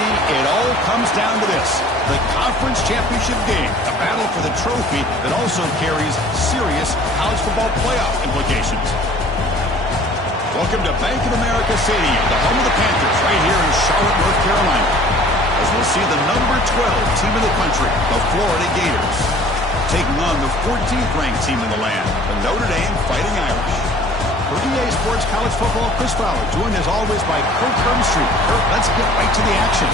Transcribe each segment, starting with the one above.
it all comes down to this. The conference championship game, a battle for the trophy that also carries serious college football playoff implications. Welcome to Bank of America Stadium, the home of the Panthers, right here in Charlotte, North Carolina. As we'll see the number 12 team in the country, the Florida Gators, taking on the 14th ranked team in the land, the Notre Dame Fighting Irish. For EA Sports College Football, Chris Fowler, joined as always by Kurt Herbstreit. Kurt, let's get right to the action.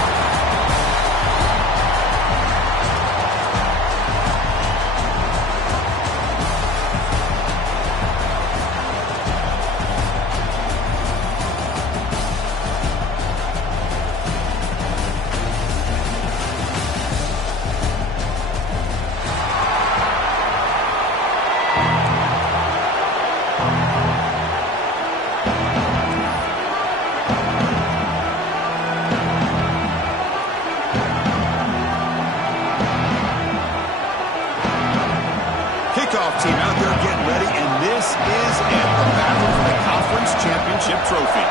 Team out there getting ready, and this is it, the battle for the conference championship trophy.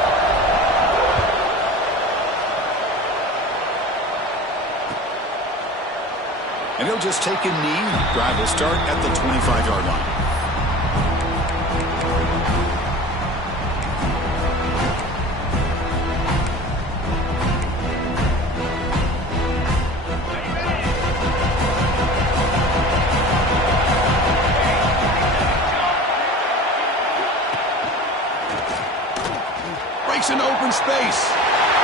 And he'll just take a knee. Drive will start at the 25-yard line. An open space.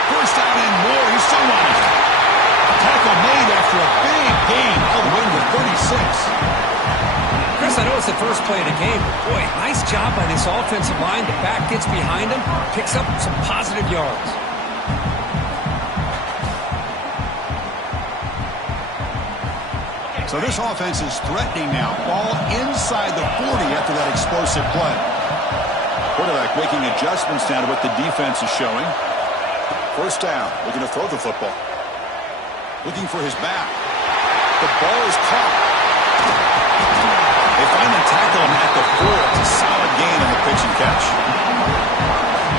First down and more. He's still running. Tackle made after a big gain all the way to 36. Chris, I know it's the first play of the game, but boy, nice job by this offensive line. The back gets behind him, picks up some positive yards. So this offense is threatening now. Ball inside the 40 after that explosive play. Quarterback making adjustments now to what the defense is showing. First down, looking to throw the football. Looking for his back. The ball is caught. They finally tackle him at the 4. It's a solid gain on the pitch and catch.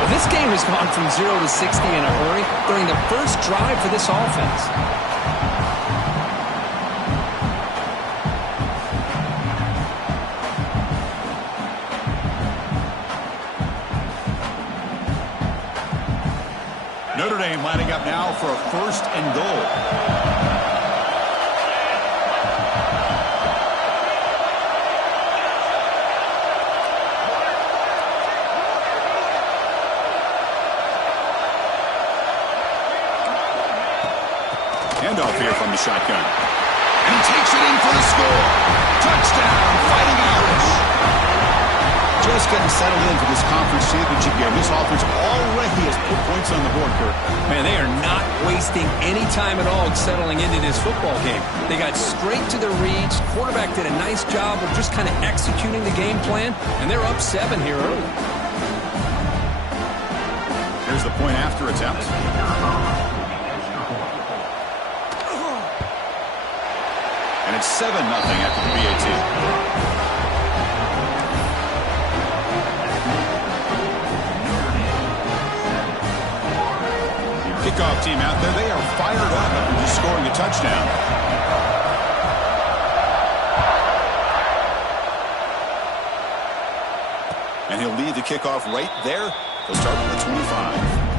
Well, this game has gone from 0 to 60 in a hurry during the first drive for this offense. Notre Dame lining up now for a first and goal. Handoff here from the shotgun. And he takes it in for the score. Touchdown, Fighting Irish. Just getting settled in for this conference championship game. This offense already has put points on the board, Kurt. Man, they are not wasting any time at all settling into this football game. They got straight to their reads. Quarterback did a nice job of just kind of executing the game plan, and they're up 7 here early. Here's the point after attempt. And it's 7-0 after the BAT. Kickoff team out there, they are fired up after just scoring a touchdown. And he'll lead the kickoff right there. He'll start with the 25.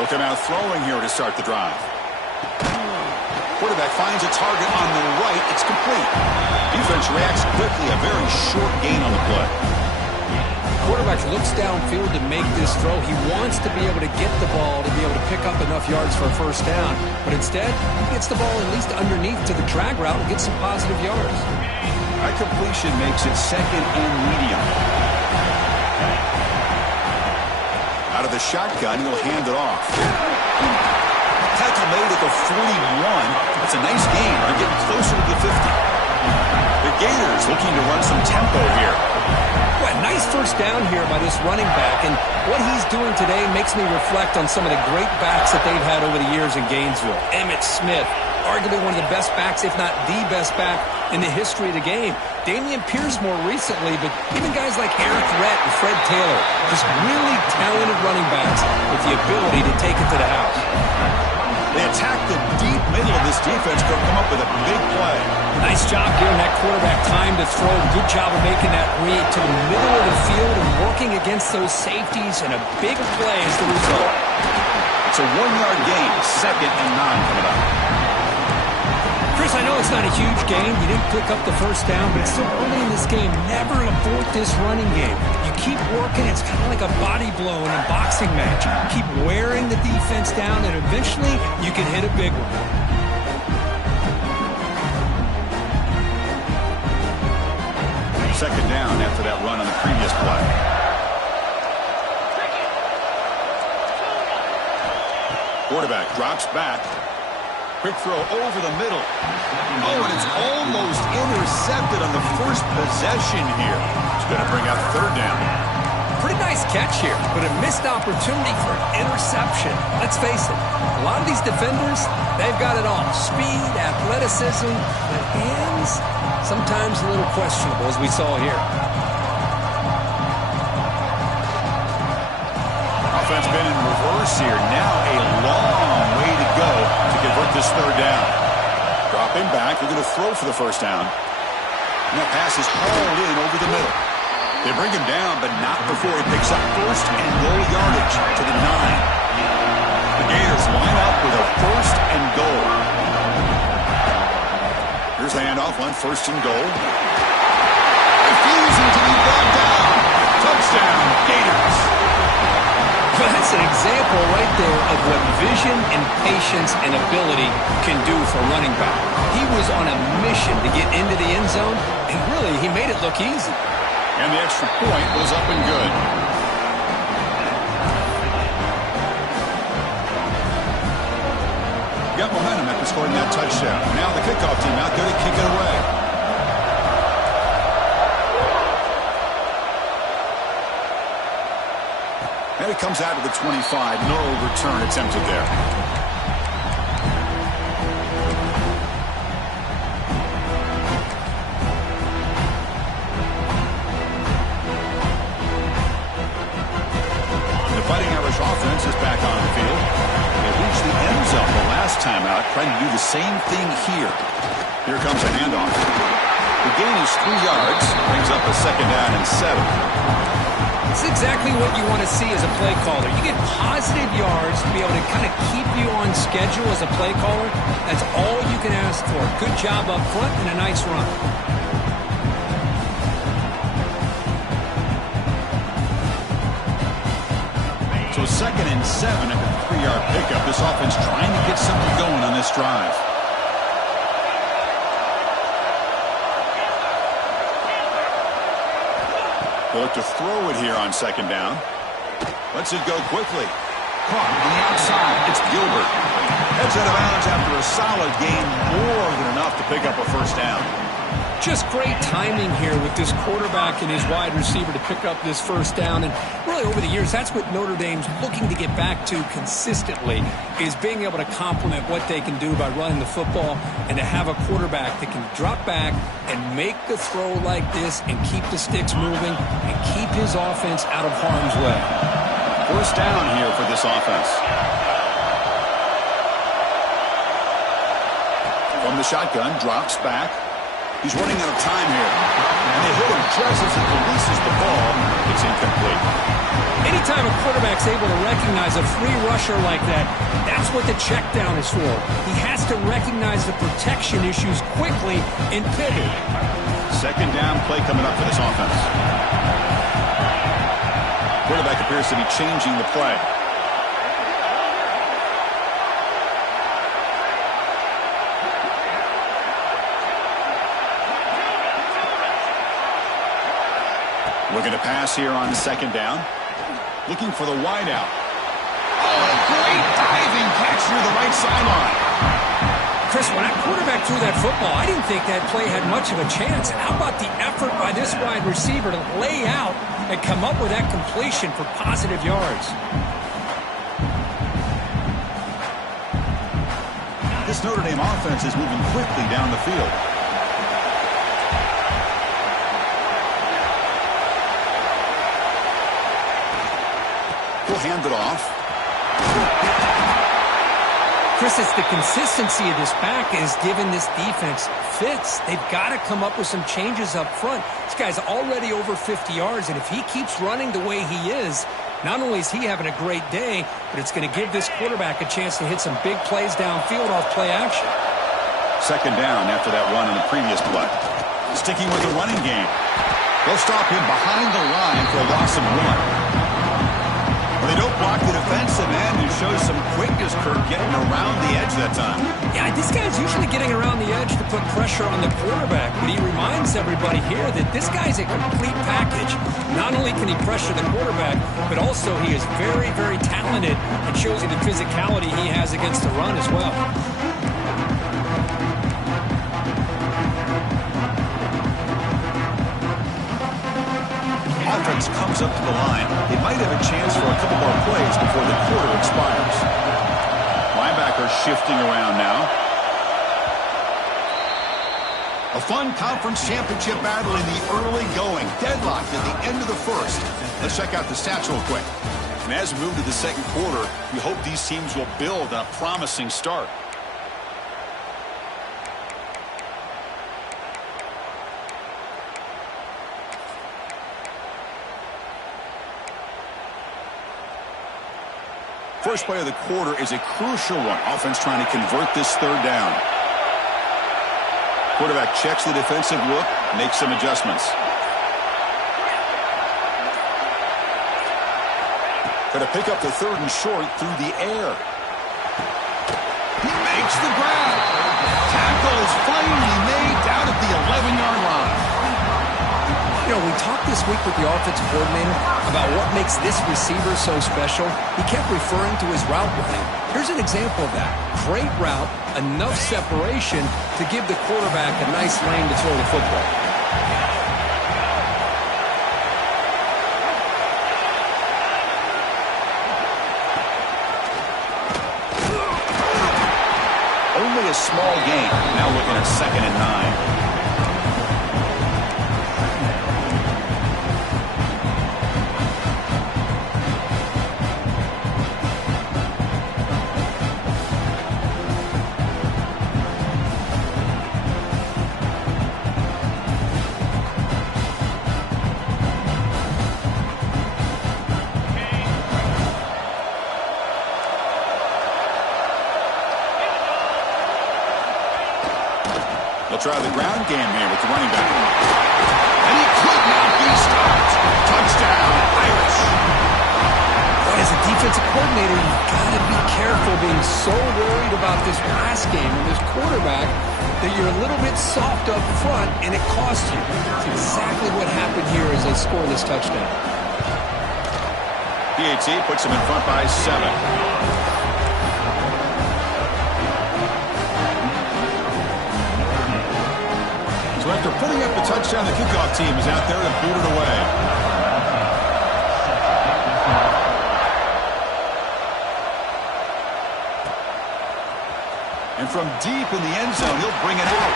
Look at now throwing here to start the drive. Quarterback finds a target on the right. It's complete. Defense reacts quickly. A very short gain on the play. Quarterback looks downfield to make this throw. He wants to be able to get the ball to be able to pick up enough yards for a first down. But instead, he gets the ball at least underneath to the drag route and gets some positive yards. That completion makes it second and medium. Out of the shotgun, he'll hand it off. tackle made at the 41. That's a nice gain. They're getting closer to the 50. The Gators looking to run some tempo here. Well, nice first down here by this running back, and what he's doing today makes me reflect on some of the great backs that they've had over the years in Gainesville. Emmitt Smith, arguably one of the best backs, if not the best back in the history of the game. Dameon Pierce more recently, but even guys like Eric Rhett and Fred Taylor, just really talented running backs with the ability to take it to the house. They attack the deep middle of this defense, but come up with a big play. Nice job giving that quarterback time to throw. Good job of making that read to the middle of the field and working against those safeties, and a big play is the result. It's a 1-yard gain, 2nd and 9 coming up. Chris, I know it's not a huge game. You didn't pick up the first down, but it's still early in this game. Never abort this running game. You keep working. It's kind of like a body blow in a boxing match. Keep wearing the defense down, and eventually you can hit a big one. Second down after that run on the previous play. Quarterback drops back. Quick throw over the middle. Oh, and it's almost intercepted on the first possession here. It's going to bring up third down. Pretty nice catch here, but a missed opportunity for an interception. Let's face it, a lot of these defenders, they've got it all. Speed, athleticism, but hands, sometimes a little questionable, as we saw here. Offense been in reverse here. Now a long way to go to convert this third down. Dropping back, they're going to throw for the first down. And that pass is hauled in over the middle. They bring him down, but not before he picks up first and goal yardage to the 9. The Gators line up with a first and goal. Here's the handoff on first and goal. Refusing to be brought down. Touchdown, Gators. Well, that's an example right there of what vision and patience and ability can do for a running back. He was on a mission to get into the end zone, and really, he made it look easy. And the extra point was up and good. Got momentum after scoring that touchdown. Now the kickoff team out there to kick it away. And it comes out to the 25. No return attempted there. Offense is back on the field. They reached the end zone the last time out, trying to do the same thing here. Here comes a handoff. The gain is 3 yards, brings up a second down and 7. It's exactly what you want to see as a play caller. You get positive yards to be able to kind of keep you on schedule as a play caller. That's all you can ask for. Good job up front and a nice run. So 2nd and 7 after the 3-yard pickup. This offense trying to get something going on this drive. They'll look to throw it here on second down. Lets it go quickly. Caught on the outside. It's Gilbert. Heads out of bounds after a solid gain. More than enough to pick up a first down. Just great timing here with this quarterback and his wide receiver to pick up this first down. And really over the years, that's what Notre Dame's looking to get back to consistently, is being able to complement what they can do by running the football, and to have a quarterback that can drop back and make the throw like this and keep the sticks moving and keep his offense out of harm's way. First down here for this offense. From the shotgun, drops back. He's running out of time here. And they hit him just as he releases the ball. It's incomplete. Anytime a quarterback's able to recognize a free rusher like that, that's what the check down is for. He has to recognize the protection issues quickly and pivot. Second down play coming up for this offense. Quarterback appears to be changing the play. Looking to pass here on second down. Looking for the wideout. Oh, a great diving catch gets near the right sideline. Chris, when that quarterback threw that football, I didn't think that play had much of a chance. How about the effort by this wide receiver to lay out and come up with that completion for positive yards? This Notre Dame offense is moving quickly down the field. We'll hand it off. Chris, it's the consistency of this back is giving this defense fits. They've got to come up with some changes up front. This guy's already over 50 yards, and if he keeps running the way he is, not only is he having a great day, but it's going to give this quarterback a chance to hit some big plays downfield off play action. Second down after that run in the previous play. Sticking with the running game. They'll stop him behind the line for a loss of 1. They don't block the defensive end and show some quickness, Kirk, getting around the edge that time. Yeah, this guy's usually getting around the edge to put pressure on the quarterback, but he reminds everybody here that this guy's a complete package. Not only can he pressure the quarterback, but also he is very, very talented and shows you the physicality he has against the run as well. Offense comes up to the line. They might have a chance for a couple more plays before the quarter expires. Linebacker shifting around now. A fun conference championship battle in the early going. Deadlocked at the end of the first. Let's check out the stats real quick. And as we move to the second quarter, we hope these teams will build on a promising start. First play of the quarter is a crucial one. Offense trying to convert this third down. Quarterback checks the defensive look, makes some adjustments. Going to pick up the third and short through the air. He makes the grab. Tackle is finally made down at the 11-yard line. You know, we talked this week with the offensive coordinator about what makes this receiver so special. He kept referring to his route running. Here's an example of that. Great route, enough separation to give the quarterback a nice lane to throw the football. Only a small gain. Now looking at 2nd and 9. Try the ground game here with the running back. And he could not be stopped. Touchdown, Irish. Boy, as a defensive coordinator, you've got to be careful being so worried about this pass game and this quarterback that you're a little bit soft up front and it costs you. That's exactly what happened here as they score this touchdown. PAT puts him in front by 7. So after putting up the touchdown, the kickoff team is out there to boot it away. And from deep in the end zone, he'll bring it out.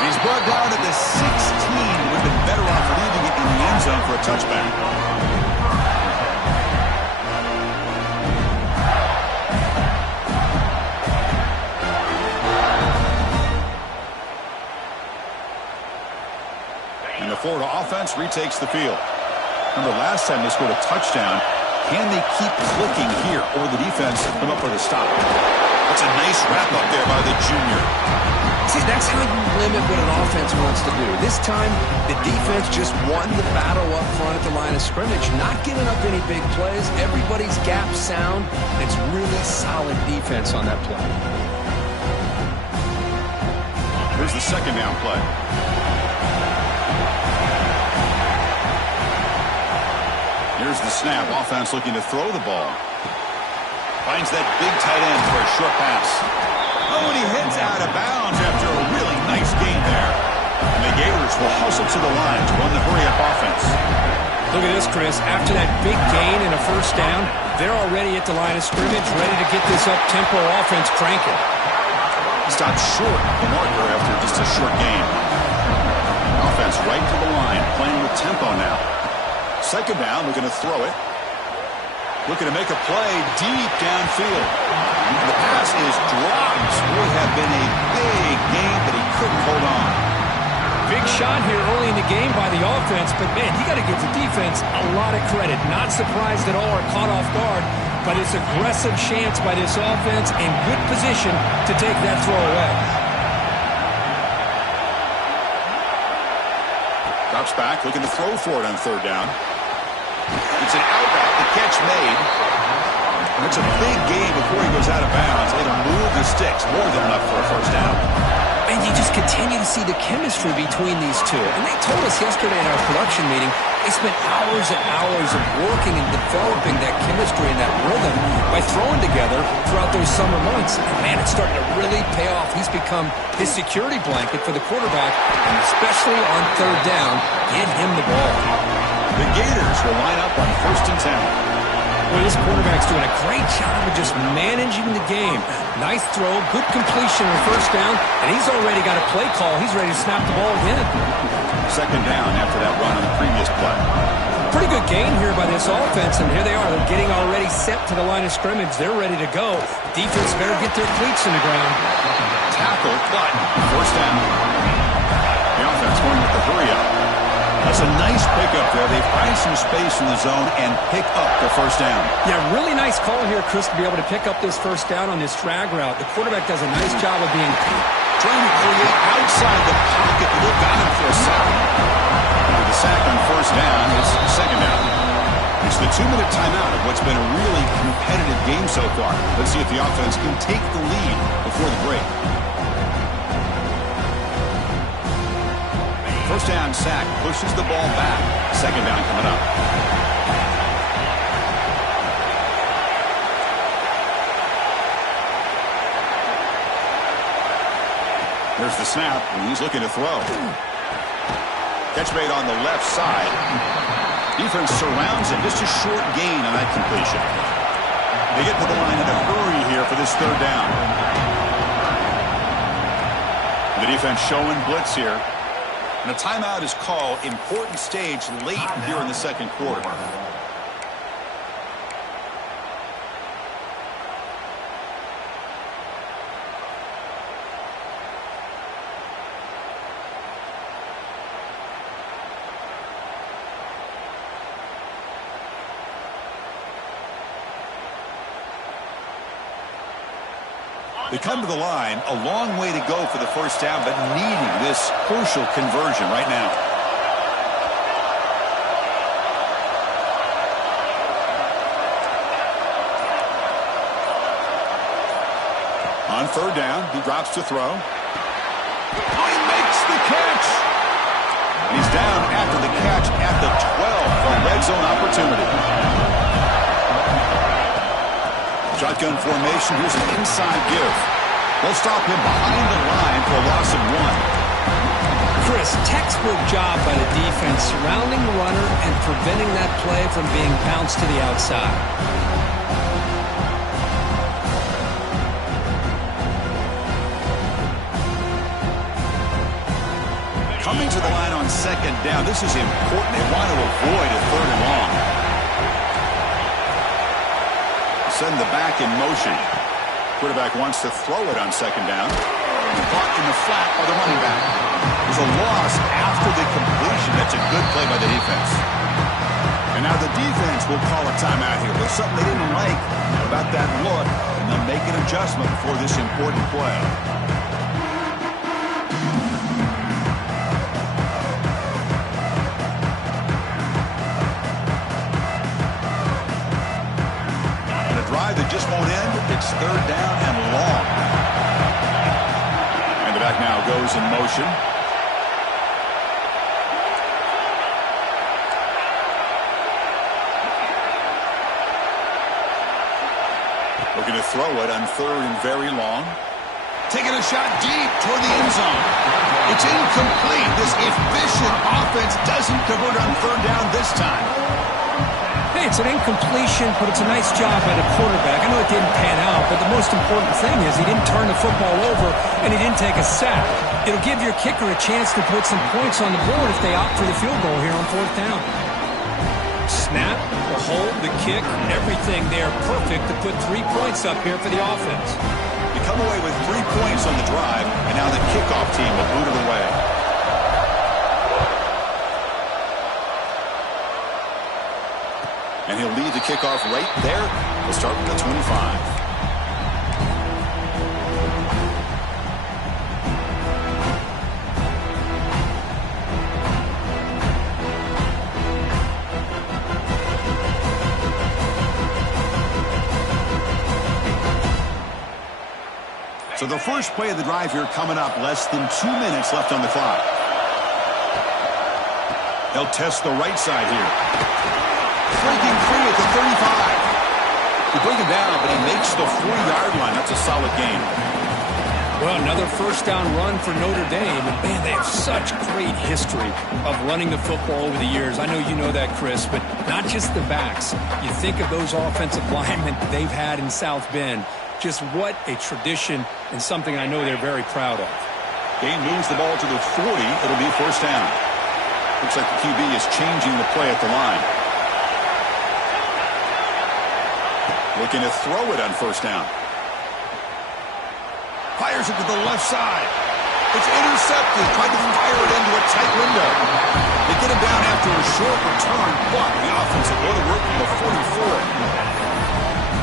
And he's brought down at the 16. Would have been better off leaving it in the end zone for a touchback. And the Florida offense retakes the field. Remember, last time they scored a touchdown. Can they keep clicking here, or the defense come up with a stop? That's a nice wrap-up there by the junior. See, that's how you limit what an offense wants to do. This time, the defense just won the battle up front at the line of scrimmage, not giving up any big plays. Everybody's gap sound. It's really solid defense on that play. Here's the second down play. Here's the snap. Offense looking to throw the ball. Finds that big tight end for a short pass. Oh, and he heads out of bounds after a really nice gain there. And the Gators will hustle to the line to run the hurry-up offense. Look at this, Chris. After that big gain and a first down, they're already at the line of scrimmage, ready to get this up-tempo offense cranking. Stopped short of the marker after just a short gain. Offense right to the line, playing with tempo now. Second down, we're going to throw it. Looking to make a play deep downfield. The pass is dropped. Would have been a big gain, but he couldn't hold on. Big shot here early in the game by the offense, but, man, you got to give the defense a lot of credit. Not surprised at all or caught off guard, but it's aggressive chance by this offense and good position to take that throw away. Drops back, looking to throw for it on third down. It's an out route, the catch made. That's a big gain before he goes out of bounds. It'll move the sticks, more than enough for a first down. And you just continue to see the chemistry between these two. And they told us yesterday in our production meeting, they spent hours and hours of working and developing that chemistry and that rhythm by throwing together throughout those summer months. And, man, it's starting to really pay off. He's become his security blanket for the quarterback, and especially on third down, get him the ball. The Gators will line up on 1st and 10. Well, this quarterback's doing a great job of just managing the game. Nice throw, good completion on first down, and he's already got a play call. He's ready to snap the ball again. Second down after that run on the previous play. Pretty good gain here by this offense, and here they are. They're getting already set to the line of scrimmage. They're ready to go. Defense better get their cleats in the ground. Tackle, but first down. The offense going with the hurry-up. That's a nice pickup there. They find some space in the zone and pick up the first down. Yeah, really nice call here, Chris, to be able to pick up this first down on this drag route. The quarterback does a nice job of being trying to create outside the pocket, but they've got him for a sack. With the sack on first down, it's second down. It's the 2-minute timeout of what's been a really competitive game so far. Let's see if the offense can take the lead before the break. First down sack, pushes the ball back. Second down coming up. There's the snap, and he's looking to throw. Catch made on the left side. Defense surrounds him. Just a short gain on that completion. They get to the line in a hurry here for this third down. The defense showing blitz here. And a timeout is called. Important stage late here in the second quarter. They come to the line, a long way to go for the first down, but needing this crucial conversion right now. On third down, he drops to throw. Oh, he makes the catch! He's down after the catch at the 12 for a red zone opportunity. Shotgun formation. Here's an inside give. They'll stop him behind the line for a loss of 1. Chris, textbook job by the defense surrounding the runner and preventing that play from being bounced to the outside. Coming to the line on second down. This is important. They want to avoid a third and long. Send the back in motion. Quarterback wants to throw it on second down. Caught in the flat by the running back. There's a loss after the completion. That's a good play by the defense. And now the defense will call a timeout here. There's something they didn't like about that look, and they'll make an adjustment for this important play. That just won't end. It's third down and long. And the back now goes in motion. Looking to throw it on 3rd and very long. Taking a shot deep toward the end zone. It's incomplete. This efficient offense doesn't convert on 3rd down this time. Hey, it's an incompletion, but it's a nice job by the quarterback. I know it didn't pan out, but the most important thing is he didn't turn the football over and he didn't take a sack. It'll give your kicker a chance to put some points on the board if they opt for the field goal here on 4th down. Snap, the hold, the kick, everything there perfect to put 3 points up here for the offense. You come away with 3 points on the drive, and now the kickoff team will boot it away. And he'll lead the kickoff right there. We'll start with the 25. So the first play of the drive here coming up, less than 2 minutes left on the clock. They'll test the right side here. Breaking free at the 35. He brings him down, but he makes the 40-yard line. That's a solid game. Well, another first down run for Notre Dame. And, man, they have such great history of running the football over the years. I know you know that, Chris, but not just the backs. You think of those offensive linemen they've had in South Bend. Just what a tradition and something I know they're very proud of. Dane moves the ball to the 40. It'll be first down. Looks like the QB is changing the play at the line. Looking to throw it on first down. Fires it to the left side. It's intercepted. Tried to fire it into a tight window. They get him down after a short return, but the offense will go to work from the 44.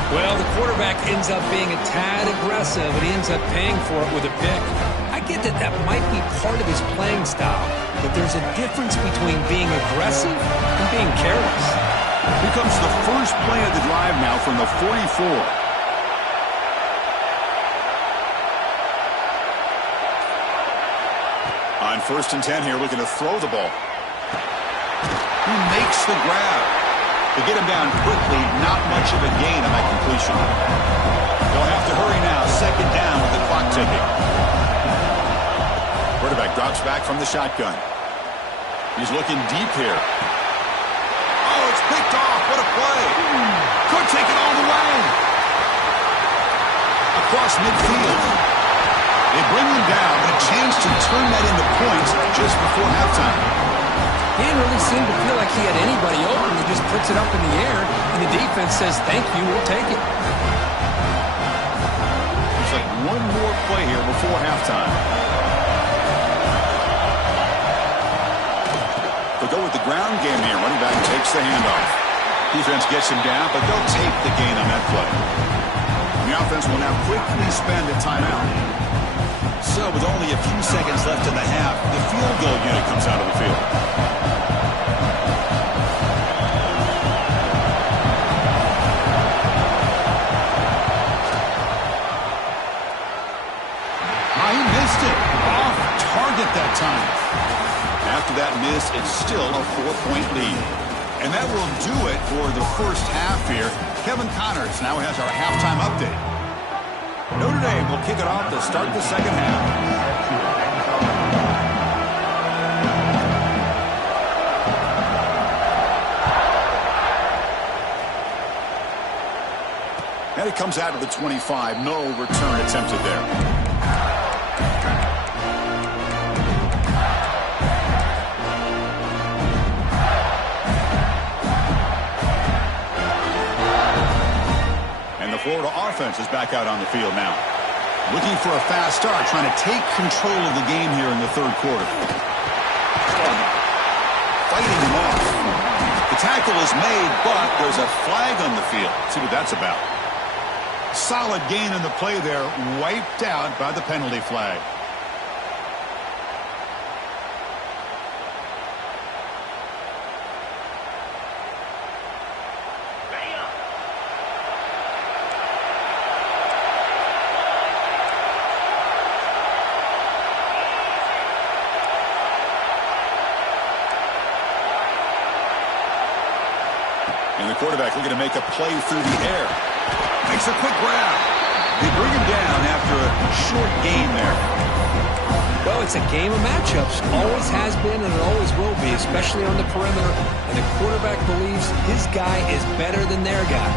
Well, the quarterback ends up being a tad aggressive, but he ends up paying for it with a pick. I get that that might be part of his playing style, but there's a difference between being aggressive and being careless. Here comes the first play of the drive now from the 44. On 1st and 10 here, looking to throw the ball. He makes the grab. To get him down quickly, not much of a gain on that completion. They'll have to hurry now. 2nd down with the clock ticking. Quarterback drops back from the shotgun. He's looking deep here. Oh, it's picked off. What a play. Could take it all the way. Across midfield. They bring him down, but a chance to turn that into points just before halftime. He didn't really seem to feel like he had anybody open. He just puts it up in the air, and the defense says, thank you, we'll take it. Looks like one more play here before halftime. They'll go with the ground game here. Running back takes the handoff. Defense gets him down, but they'll take the gain on that play. And the offense will now quickly spend a timeout. So with only a few seconds left in the half, the field goal unit comes out of the field. He missed it. Off target that time. After that miss, it's still a 4-point lead. And that will do it for the first half here. Kevin Connors now has our halftime update. Notre Dame will kick it off to start the second half. And it comes out of the 25. No return attempted there. Florida offense is back out on the field now. Looking for a fast start, trying to take control of the game here in the 3rd quarter. Fighting him off. The tackle is made, but there's a flag on the field. Let's see what that's about. Solid gain in the play there, wiped out by the penalty flag. The quarterback looking to make a play through the air. Makes a quick grab. They bring him down after a short gain there. Well, it's a game of matchups. Always has been and it always will be, especially on the perimeter. And the quarterback believes his guy is better than their guy.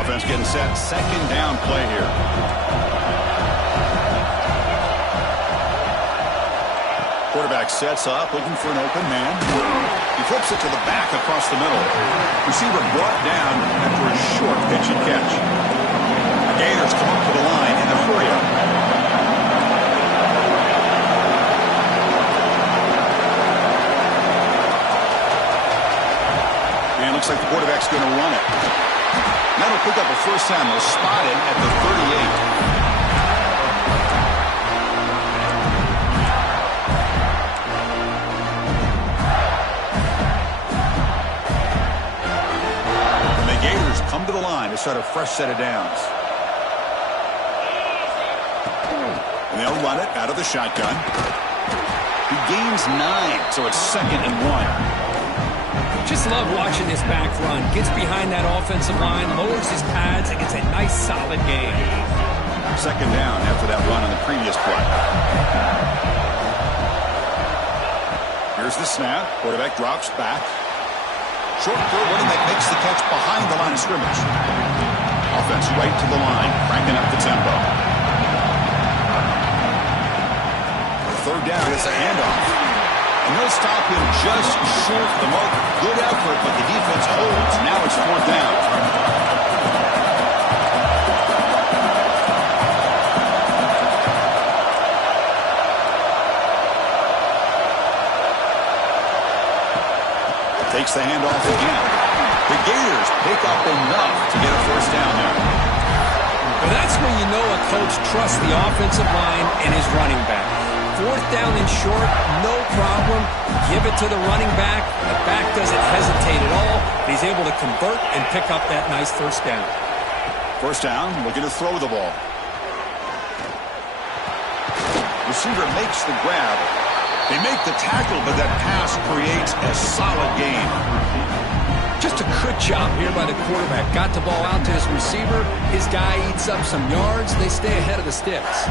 Offense getting set. Second down play here. Quarterback sets up, looking for an open man. He flips it to the back across the middle. Receiver brought down after a short pitch and catch. The Gators come up to the line in a hurry-up. And looks like the quarterback's going to run it. That'll pick up a first down. They'll spot it at the 38. Come to the line to start a fresh set of downs. And they'll run it out of the shotgun. He gains 9, so it's 2nd and 1. Just love watching this back run. Gets behind that offensive line, lowers his pads, and gets a nice solid gain. 2nd down after that run on the previous play. Here's the snap. Quarterback drops back. Short throw, running that makes the catch behind the line of scrimmage. Offense right to the line, cranking up the tempo. 3rd down, it's a handoff. And they'll stop him just short of the mark. Good effort, but the defense holds. Now it's 4th down. Takes the handoff again. The Gators pick up enough to get a first down there. Well, that's when you know a coach trusts the offensive line and his running back. 4th down and short, no problem. Give it to the running back. The back doesn't hesitate at all. He's able to convert and pick up that nice first down. First down, looking to throw the ball. Receiver makes the grab. They make the tackle, but that pass creates a solid gain. Just a good job here by the quarterback. Got the ball out to his receiver. His guy eats up some yards. They stay ahead of the sticks.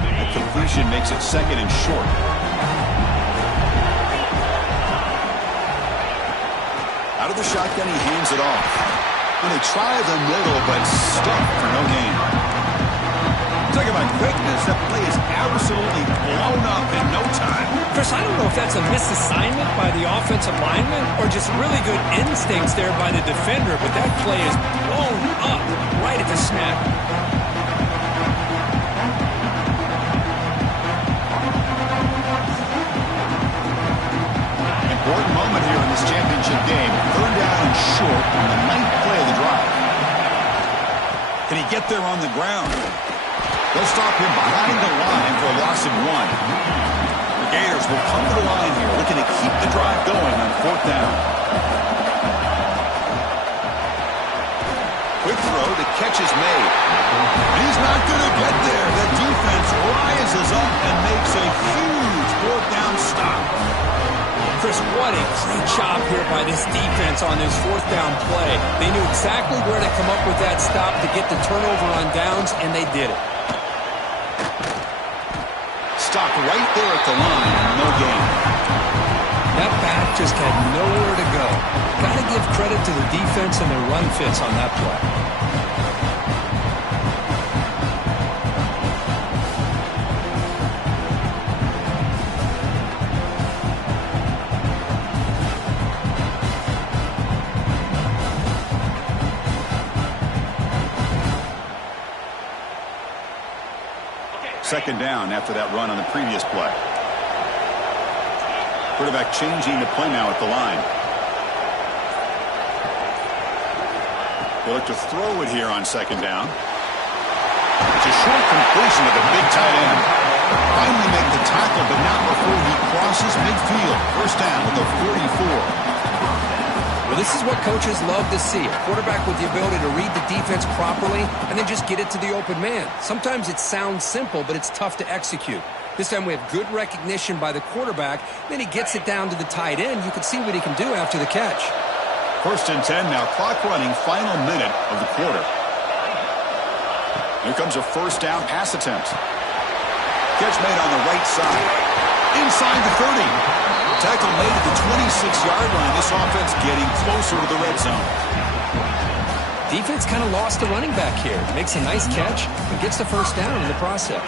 The completion makes it 2nd and short. Out of the shotgun, he hands it off. And they try the middle, but stuck for no gain. Talking about quickness, that play is absolutely blown up in no time. Chris, I don't know if that's a misassignment by the offensive lineman or just really good instincts there by the defender, but that play is blown up right at the snap. Important moment here in this championship game. 3rd down and short on the 9th play of the drive. Can he get there on the ground? They'll stop him behind the line for a loss of 1. The Gators will come to the line here, looking to keep the drive going on 4th down. Quick throw, the catch is made. He's not going to get there. The defense rises up and makes a huge 4th down stop. Chris, what a great job here by this defense on this 4th down play. They knew exactly where to come up with that stop to get the turnover on downs, and they did it. Stopped right there at the line, no gain. That back just had nowhere to go. Got to give credit to the defense and their run fits on that play. Second down after that run on the previous play. Quarterback changing the play now at the line. They look to throw it here on 2nd down. It's a short completion of the big tight end. Finally make the tackle, but not before he crosses midfield. First down with a 44. Well, this is what coaches love to see. A quarterback with the ability to read the defense properly and then just get it to the open man. Sometimes it sounds simple, but it's tough to execute. This time we have good recognition by the quarterback. Then he gets it down to the tight end. You can see what he can do after the catch. 1st and 10 now. Clock running. Final minute of the quarter. Here comes a 1st down pass attempt. Catch made on the right side. Inside the 30. Tackle made at the 26-yard line. This offense getting closer to the red zone. Defense kind of lost the running back here. Makes a nice catch and gets the 1st down in the process.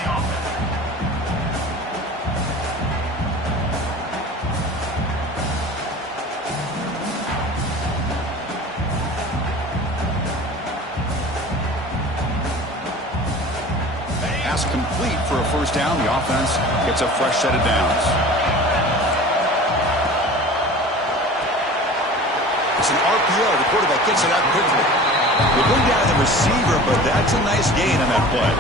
Pass complete for a 1st down. The offense gets a fresh set of downs. It's an RPO. The quarterback gets it out quickly. They bring down the receiver, but that's a nice gain on that play.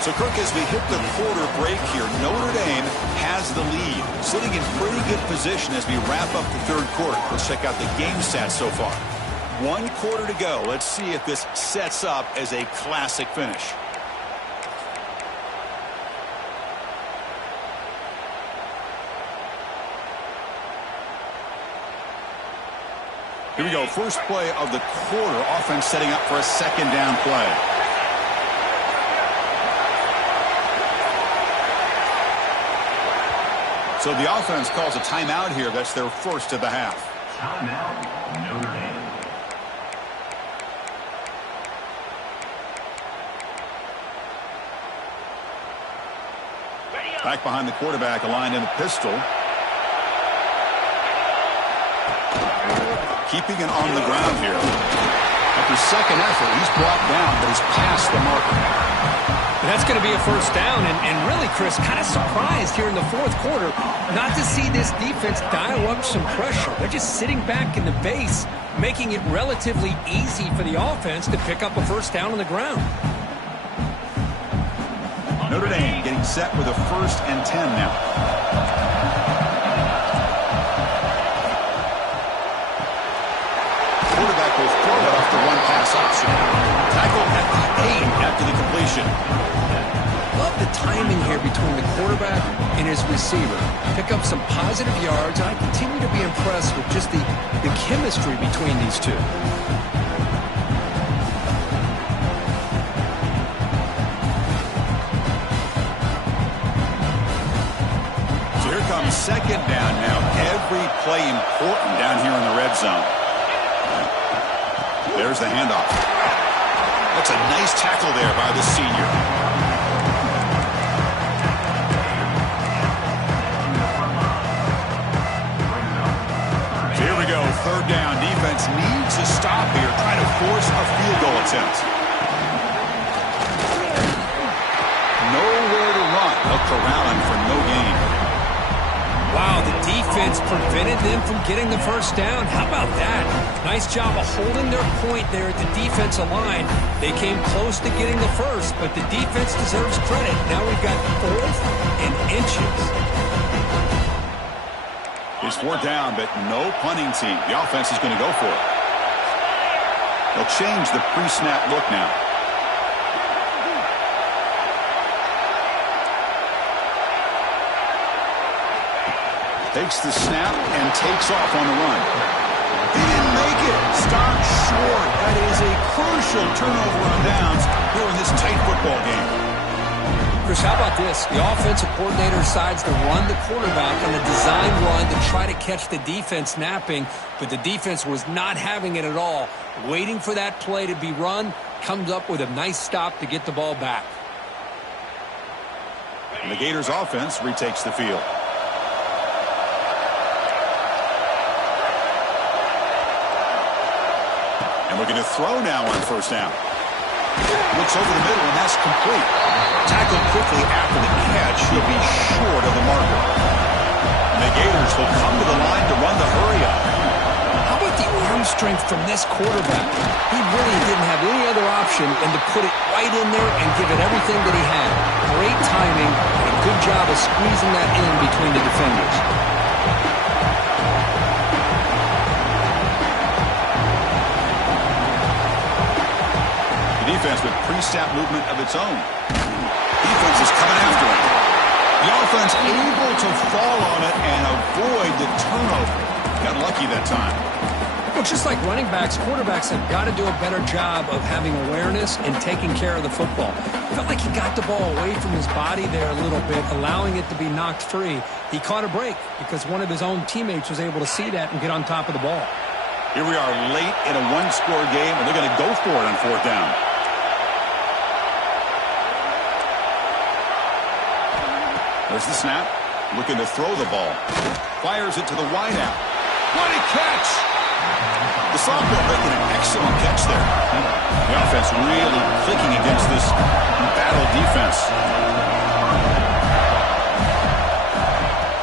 So, Kirk, as we hit the quarter break here, Notre Dame has the lead, sitting in pretty good position as we wrap up the 3rd quarter. Let's check out the game stats so far. 1 quarter to go. Let's see if this sets up as a classic finish. Here we go. First play of the quarter. Offense setting up for a 2nd down play. So the offense calls a timeout here. That's their 1st of the half. Timeout, Notre Dame. Back behind the quarterback, aligned in the pistol. Keeping it on the ground here. After 2nd effort, he's brought down, but he's past the marker. And that's going to be a 1st down, and really, Chris, kind of surprised here in the 4th quarter not to see this defense dial up some pressure. They're just sitting back in the base, making it relatively easy for the offense to pick up a 1st down on the ground. Notre Dame getting set with a 1st and 10 now. Quarterback will throw it off the one-pass option. Tackle at the 8 after the completion. Love the timing here between the quarterback and his receiver. Pick up some positive yards, and I continue to be impressed with just the chemistry between these two. Comes 2nd down now. Every play important down here in the red zone. There's the handoff. That's a nice tackle there by the senior. So here we go. 3rd down. Defense needs a stop here. Trying to force a field goal attempt. Nowhere to run. They'll corral him for no gain. Wow, the defense prevented them from getting the 1st down. How about that? Nice job of holding their point there at the defensive line. They came close to getting the 1st, but the defense deserves credit. Now we've got 4th and inches. It's 4th down, but no punting team. The offense is going to go for it. They'll change the pre-snap look now. Takes the snap and takes off on the run. He didn't make it. Stopped short. That is a crucial turnover on downs here in this tight football game. Chris, how about this? The offensive coordinator decides to run the quarterback on a design run to try to catch the defense napping, but the defense was not having it at all. Waiting for that play to be run, comes up with a nice stop to get the ball back. And the Gators offense retakes the field. And looking to throw now on 1st down. Looks over the middle, and that's complete. Tackled quickly after the catch. He'll be short of the marker. And the Gators will come to the line to run the hurry up. How about the arm arm strength from this quarterback. He really didn't have any other option than to put it right in there and give it everything that he had. Great timing and a good job of squeezing that in between the defenders. The defense with pre-snap movement of its own. Defense is coming after it. The offense able to fall on it and avoid the turnover. Got lucky that time. Well, just like running backs, quarterbacks have got to do a better job of having awareness and taking care of the football. It felt like he got the ball away from his body there a little bit, allowing it to be knocked free. He caught a break because one of his own teammates was able to see that and get on top of the ball. Here we are late in a one-score game, and they're going to go for it on fourth down. There's the snap. Looking to throw the ball. Fires it to the wideout. What a catch! The sophomore making an excellent catch there. The offense really clicking against this battle defense.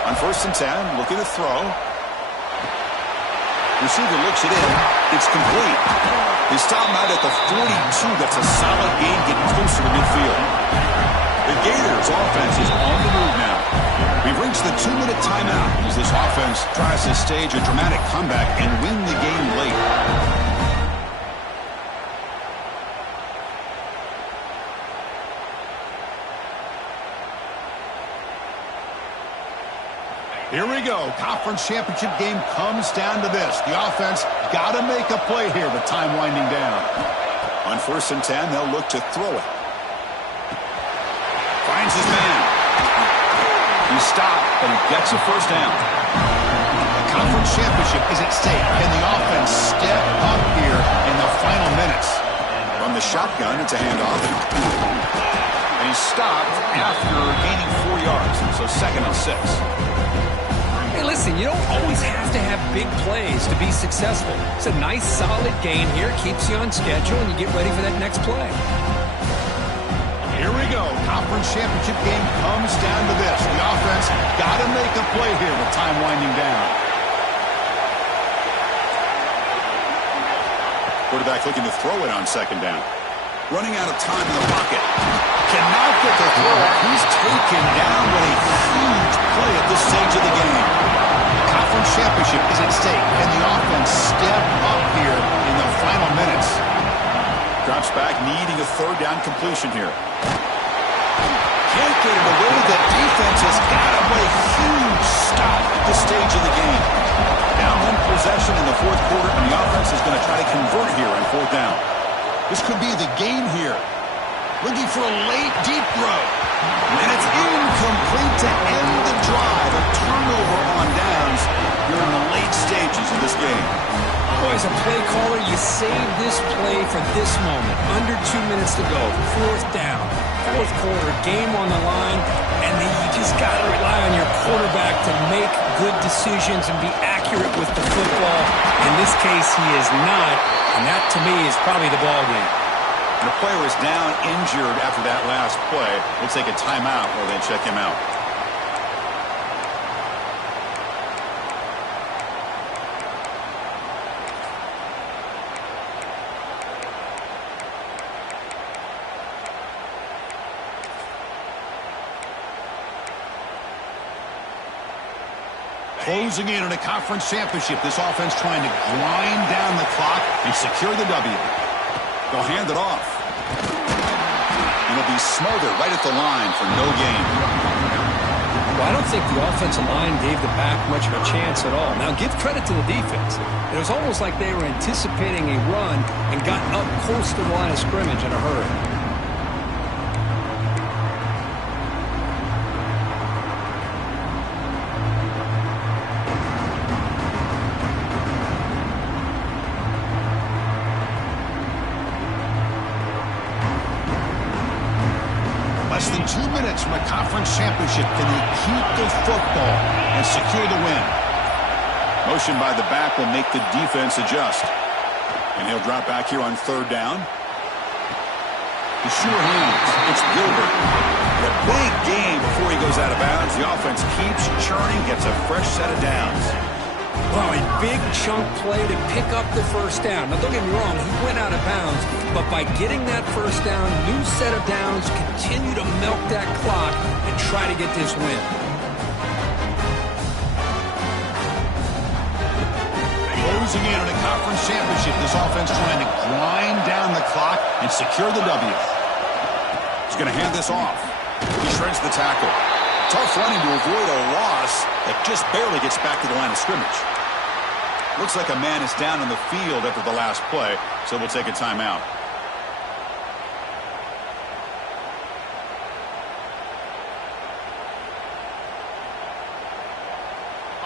On 1st and 10, looking to throw. Receiver looks it in. It's complete. They stop him out at the 42. That's a solid gain, getting closer to midfield. The Gators offense is on the move now. We've reached the 2-minute timeout as this offense tries to stage a dramatic comeback and win the game late. Here we go. Conference championship game comes down to this. The offense got to make a play here with time winding down. On 1st and 10, they'll look to throw it. Finds his man. He stopped, but he gets a first down. The conference championship is at stake. Can the offense step up here in the final minutes? From the shotgun, it's a handoff. And he stopped after gaining 4 yards, so 2nd and 6. Hey, listen, you don't always have to have big plays to be successful. It's a nice, solid gain here. Keeps you on schedule, and you get ready for that next play. Here we go. Conference championship game comes down to this. The offense got to make a play here with time winding down. Quarterback looking to throw it on 2nd down. Running out of time in the pocket. Cannot get the throw. He's taken down with a huge play at this stage of the game. The conference championship is at stake. Can the offense step up here in the final minutes? Drops back, needing a 3rd down completion here. Can't get it away. The defense has got to play a huge stop at this stage of the game. Down 1 possession in the 4th quarter, and the offense is going to try to convert here on 4th down. This could be the game here. Looking for a late, deep throw. And it's incomplete to end the drive. A turnover on downs here in the late stages of this game. Boy, as a play caller, you save this play for this moment. Under 2 minutes to go. 4th down. 4th quarter, game on the line, and then you just got to rely on your quarterback to make good decisions and be accurate with the football. In this case, he is not, and that, to me, is probably the ball game. And the player is down injured after that last play. We'll take a timeout while they check him out. Closing in on a conference championship. This offense trying to grind down the clock and secure the W. They'll hand it off. And it'll be smothered right at the line for no gain. Well, I don't think the offensive line gave the back much of a chance at all. Now, give credit to the defense. It was almost like they were anticipating a run and got up close to the line of scrimmage in a hurry. Less than 2 minutes from a conference championship. Can they keep the football and secure the win? Motion by the back will make the defense adjust. And he'll drop back here on 3rd down. The sure hands. It's Gilbert. A big game before he goes out of bounds. The offense keeps churning, gets a fresh set of downs. Well, a big chunk play to pick up the first down. Now, don't get me wrong, he went out of bounds, but by getting that first down, new set of downs, continue to milk that clock and try to get this win. Closing in on a conference championship, this offense trying to grind down the clock and secure the W. He's going to hand this off. He shreds the tackle. Tough running to avoid a loss that just barely gets back to the line of scrimmage. Looks like a man is down on the field after the last play, so we'll take a timeout.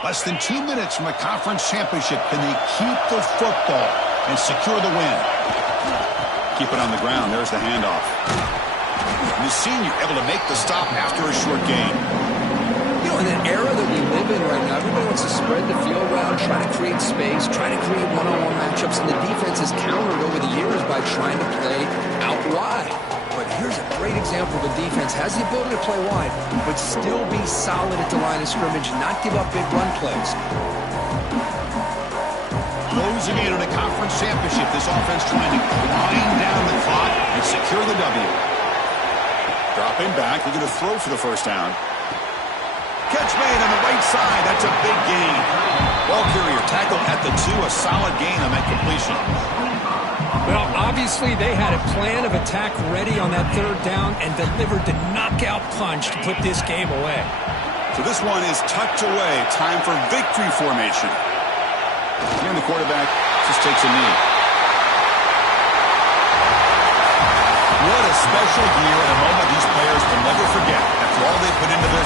Less than 2 minutes from a conference championship. Can they keep the football and secure the win? Keep it on the ground. There's the handoff. And the senior able to make the stop after a short gain. You know, in an era that we live in right now, everybody wants to spread the field around, try to create space, try to create one-on-one matchups, and the defense has countered over the years by trying to play out wide. But here's a great example of a defense has the ability to play wide, but still be solid at the line of scrimmage, not give up big run plays. Closing in on a conference championship, this offense trying to grind down the clock and secure the W. Dropping back, looking to throw for the first down. Catch made on the right side. That's a big gain. Ball carrier tackled at the 2. A solid gain on that completion. Well, obviously they had a plan of attack ready on that third down and delivered the knockout punch to put this game away. So this one is tucked away. Time for victory formation. Here the quarterback just takes a knee. What a special year and a moment these players will never forget after all they put into this.